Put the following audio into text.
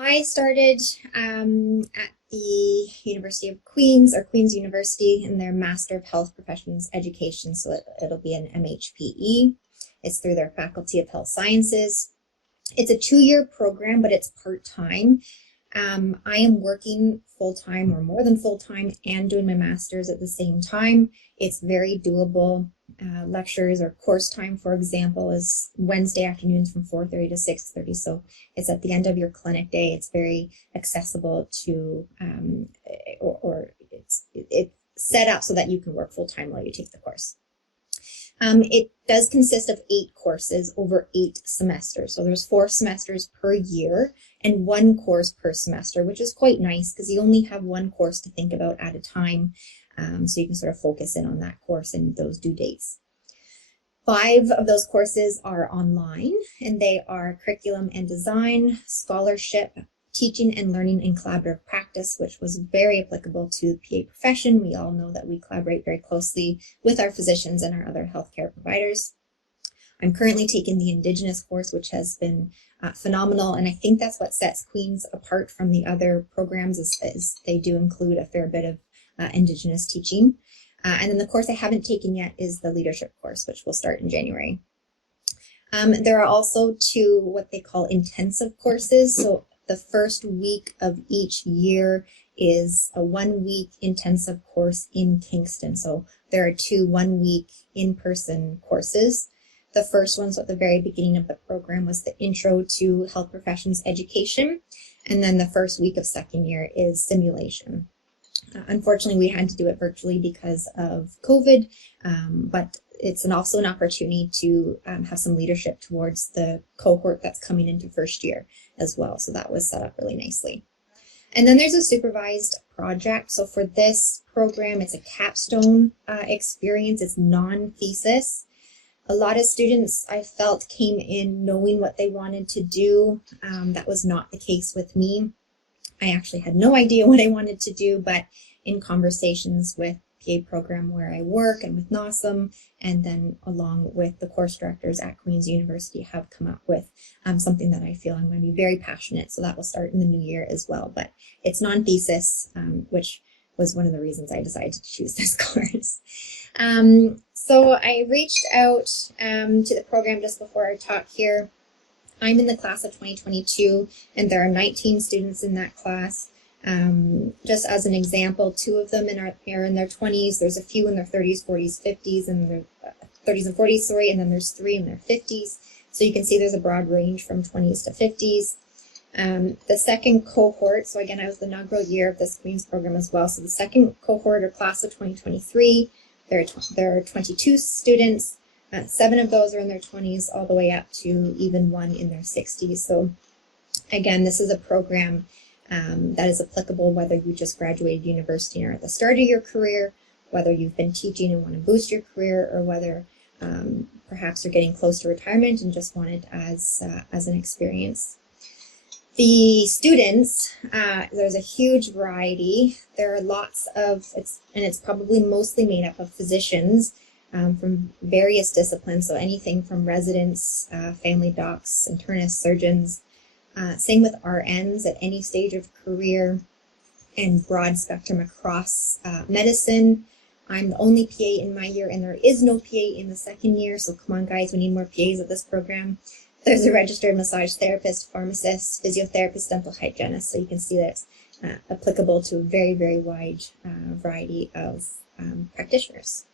I started at the University of Queen's or Queen's University in their Master of Health Professions Education. So it'll be an MHPE. It's through their Faculty of Health Sciences. It's a 2-year program, but it's part-time. I am working full-time or more than full-time and doing my master's at the same time. It's very doable. Lectures or course time, for example, is Wednesday afternoons from 4:30 to 6:30. So it's at the end of your clinic day. It's very accessible to, or it's set up so that you can work full-time while you take the course. It does consist of 8 courses over 8 semesters. So there's 4 semesters per year and 1 course per semester, which is quite nice because you only have 1 course to think about at a time. So you can sort of focus in on that course and those due dates. 5 of those courses are online, and they are curriculum and design, scholarship, teaching and learning, and collaborative practice, which was very applicable to the PA profession. We all know that we collaborate very closely with our physicians and our other healthcare providers. I'm currently taking the Indigenous course, which has been phenomenal, and I think that's what sets Queen's apart from the other programs is they do include a fair bit of Indigenous teaching. And then the course I haven't taken yet is the leadership course, which will start in January. There are also 2 what they call intensive courses. So the first week of each year is a 1-week intensive course in Kingston. So there are 2 1-week in-person courses. The first one, so at the very beginning of the program, was the Intro to Health Professions Education. And then the first week of second year is simulation. Unfortunately, we had to do it virtually because of COVID, but it's also an opportunity to have some leadership towards the cohort that's coming into first year as well. So that was set up really nicely. And then there's a supervised project. So for this program, it's a capstone experience. It's non-thesis. A lot of students, I felt, came in knowing what they wanted to do. That was not the case with me. I actually had no idea what I wanted to do, but in conversations with PA program where I work and with NOSM, and then along with the course directors at Queen's University, have come up with something that I feel I'm going to be very passionate. So that will start in the new year as well. But it's non-thesis, which was one of the reasons I decided to choose this course. So I reached out to the program just before I talk here. I'm in the class of 2022, and there are 19 students in that class. Just as an example, 2 of them are in their 20s. There's a few in their 30s, 40s, 50s, and their 30s and 40s, sorry, and then there's 3 in their 50s. So you can see there's a broad range from 20s to 50s. The second cohort, so again, I was the inaugural year of this Queen's program as well. So the second cohort, or class of 2023, there are 22 students. 7 of those are in their 20s, all the way up to even 1 in their 60s. So again, this is a program that is applicable whether you just graduated university and are at the start of your career, whether you've been teaching and want to boost your career, or whether perhaps you're getting close to retirement and just want it as an experience. The students, there's a huge variety. There are lots of, it's probably mostly made up of physicians from various disciplines, so anything from residents, family docs, internists, surgeons, same with RNs at any stage of career, and broad spectrum across medicine. I'm the only PA in my year, and there is no PA in the second year, so come on guys, we need more PAs at this program. There's a registered massage therapist, pharmacist, physiotherapist, dental hygienist, so you can see that it's applicable to a very, very wide variety of practitioners.